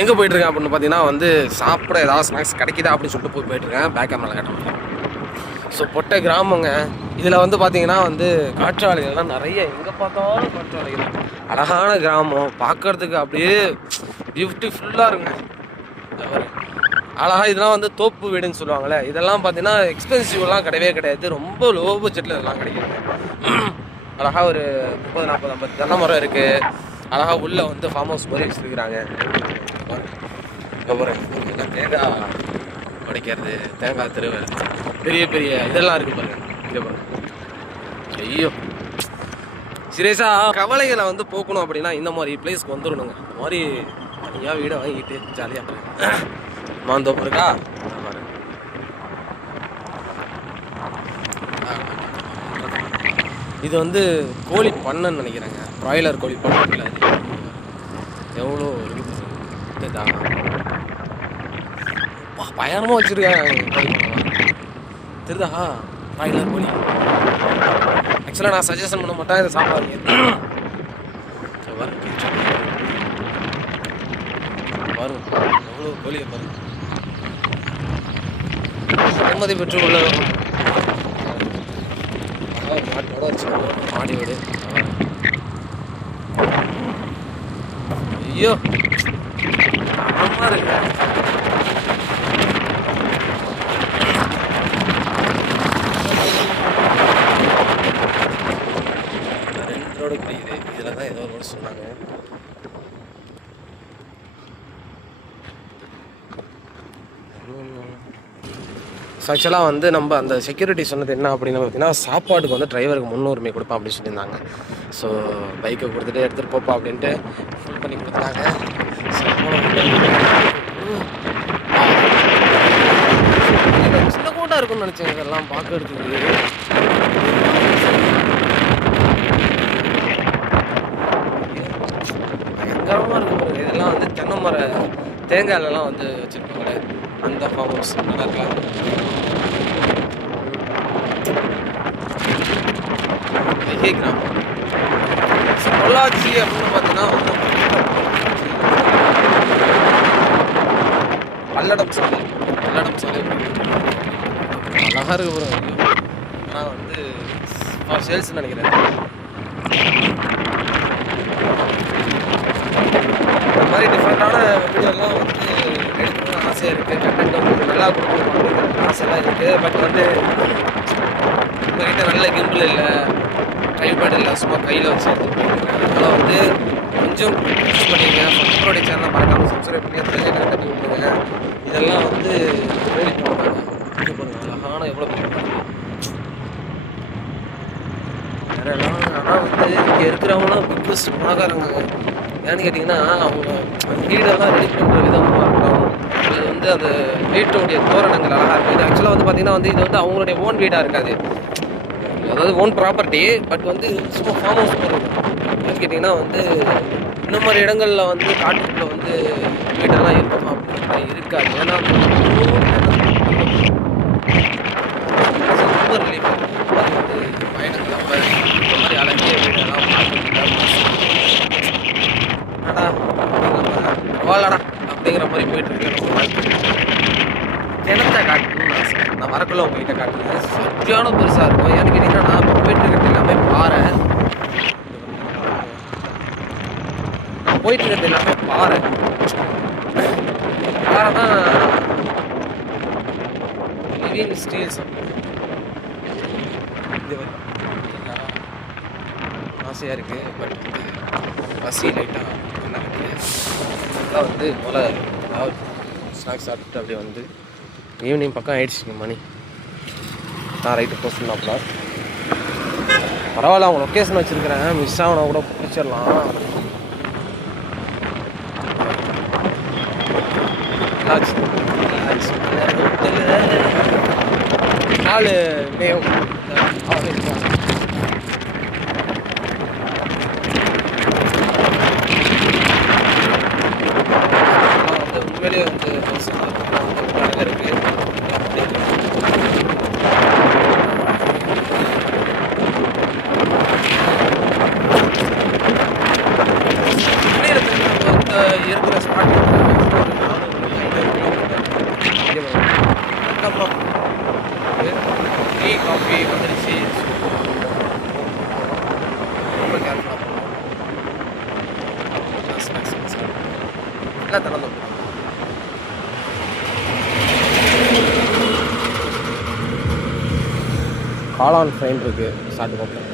எங்கே போயிட்டுருக்கேன் அப்படின்னு பார்த்தீங்கன்னா வந்து சாப்பிட ஏதாவது ஸ்நாக்ஸ் கிடைக்குதா அப்படின்னு சொல்லிட்டு போயிட்டுருக்கேன். பேக் கேமரா கட்ட. ஸோ பொட்டை கிராமங்க. இதில் வந்து பார்த்தீங்கன்னா வந்து காற்றாலைகள்லாம் நிறைய, எங்கே பார்த்தாலும் காற்றாலைகள். அழகான கிராமம், பார்க்குறதுக்கு அப்படியே பியூட்டிஃபுல்லாக இருக்குங்க. அழகாக இதெல்லாம் வந்து தோப்பு வீடுன்னு சொல்லுவாங்கள்ல, இதெல்லாம் பார்த்தீங்கன்னா எக்ஸ்பென்சிவ்லாம் கிடையவே கிடையாது. ரொம்ப லோ பட்ஜெட்டில் இதெல்லாம் கிடைக்குது. அழகாக ஒரு 30, 40, 50 தென்னை மரம் இருக்குது. அழகாக உள்ளே வந்து ஃபார்ம் ஹவுஸ் மாதிரி வச்சுருக்குறாங்க. எல்லாம் தேங்காய் உடைக்கிறது, தேங்காய் திருவல், பெரிய பெரிய இதெல்லாம் இருக்குது பாருங்க. இங்கே பாருங்க. ஐயோ சீரியஸாக கவலைகளை வந்து போக்கணும் அப்படின்னா இந்த மாதிரி பிளேஸ்க்கு வந்துடணுங்க. இந்த மாதிரி தனியாக வீடை வாங்கிட்டு ஜாலியாக மாந்தோப்பு இருக்கா பாருங்க. இது வந்து கோழி பண்ணன்னு நினைக்கிறேங்க. ப்ராய்லர் கோழி பண்ணல. அது எவ்வளோ இருக்குதா பயணமாக வச்சுருக்காங்க. தெரியுதா ப்ராய்லர் கோழி. ஆக்சுவலாக நான் சஜஷன் பண்ண மாட்டேன் இதை சாப்பிடாதீங்க. பாருங்க எவ்வளோ கோழியை பாருங்க. நிம்மதி பெற்று உள்ள மாட்டோட வச்சுக்கோங்க. மாடி வீடு. ஐயோ இருக்கு. ரோடு கிடைக்குது. இதில் தான் ஏதோ ரோடு சொன்னாங்க. ஆக்சுவலாக வந்து நம்ம அந்த செக்யூரிட்டி சொன்னது என்ன அப்படின்னு பார்த்தீங்கன்னா, சாப்பாடுக்கு வந்து டிரைவருக்கு முன்னுரிமை கொடுப்பா அப்படின்னு சொல்லியிருந்தாங்க. ஸோ பைக்கை கொடுத்துட்டு எடுத்துகிட்டு போப்பா அப்படின்ட்டு ஃபுல் பண்ணி கொடுத்தாங்க. சின்ன கூட்டம் இருக்குன்னு நினச்சேன் இதெல்லாம் பார்க்கறதுக்கு. பயங்கரமாக இருக்கும். இதெல்லாம் வந்து தென்னை மர தேங்காயிலலாம் வந்து வச்சுருப்பாங்களே, அந்த ஃபார்ம் ஹவுஸ் நல்லா இருக்கலாம். வைகை கிராமம் பொள்ளாச்சி அப்படின்னு பார்த்தீங்கன்னா வந்து பல்லடம் சாலை. பல்லடம் சாலை அழகாக இருக்கு ப்ரோ. ஆனால் வந்து சேல்ஸ்ன்னு நினைக்கிறேன். இந்த மாதிரி டிஃப்ரெண்ட்டான வீடியோலாம் வந்து எடுக்கணும்னு ஆசையாக இருக்குது. கண்டென்ட் வந்து நல்லா கொடுக்கணும் அப்படிங்கிற ஆசைலாம் இருக்குது. பட் வந்து உங்கள்கிட்ட நல்ல கிம்பிள் இல்லை, ட்ரைபேட் இல்லை, சும்மா கையில் வச்சு அதனால் வந்து கொஞ்சம் யூஸ் பண்ணிங்க. நம்மளுடைய சேனலை மறக்காமல் சப்ஸ்கிரைப் பண்ணி அதில் கனெக்ட் பண்ணி விட்டுருங்க. இதெல்லாம் வந்து கோழி பண்ணுறாங்க. இது பண்ணுங்க அழகான எவ்வளோ பெரிய வேறெல்லாம். ஆனால் வந்து இங்கே இருக்கிறவங்களாம் பிக்கஸ்ட் பணக்காரங்க. ஏன்னு கேட்டிங்கன்னா அவங்க வீடெல்லாம் ரெடி பண்ணுற விதமாக இருக்கட்டும், அது வந்து அந்த வீட்டுடைய தோரணங்கள் அழகாக இருக்குது. இது ஆக்சுவலாக வந்து பார்த்திங்கன்னா வந்து இது வந்து அவங்களுடைய ஓன் வீடாக இருக்காது, அதாவது ஓன் ப்ராப்பர்ட்டி. பட் வந்து சும்மா ஃபார்ம் ஹவுஸ் மாதிரி இருக்கும். ஏன்னு கேட்டிங்கன்னா வந்து இந்த மாதிரி இடங்களில் வந்து காட்டுக்குள்ளே வந்து வீடெல்லாம் இருக்கும் அப்படின்னு இருக்காது. ஏன்னா ரொம்ப ரிலீஃப் வந்து பயணங்கள் நம்ம இந்த மாதிரி அழகிய வீடெல்லாம் வாழடா அப்படிங்கிற மாதிரி போயிட்டு இருக்கு. கிணத்தை காட்டணும்னு ஆசை. நான் வரக்குள்ள உங்ககிட்ட காட்டுறது சத்தியான பெருசாக இருக்கும். ஏன்னு கேட்டிங்கன்னா நான் இப்போ போயிட்டு இருக்கிறது எல்லாமே பாறை. போயிட்டு இருக்கிறது எல்லாமே பாறை. பாறை தான் லிவிங் ஸ்டீல்ஸ். இது ஆசையாக இருக்குது. பட் வந்து பசி லைட்டாக என்ன அதான் வந்து போல் ஏதாவது ஸ்நாக்ஸ் சாப்பிட்டு அப்படியே வந்து ஈவினிங் பக்கம் ஆகிடுச்சிங்க மணி. நான் ரைட்டு போக சொன்னாப்புல. பரவாயில்ல, அவங்க லொக்கேஷன் வச்சுருக்கிறேன், மிஸ் ஆகினா கூட பிடிச்சிடலாம். நாலு உண்மையிலேயே வந்து இருக்குது. இருக்கிற டீ காஃபி வந்துடுச்சு. ரொம்ப கேர்ஃபுல்லாக போகணும். ஸ்நாக்ஸ் எல்லாம் திறந்து காளான் ஃப்ரைன் இருக்குது. சாப்பிட்டு பார்ப்போம்.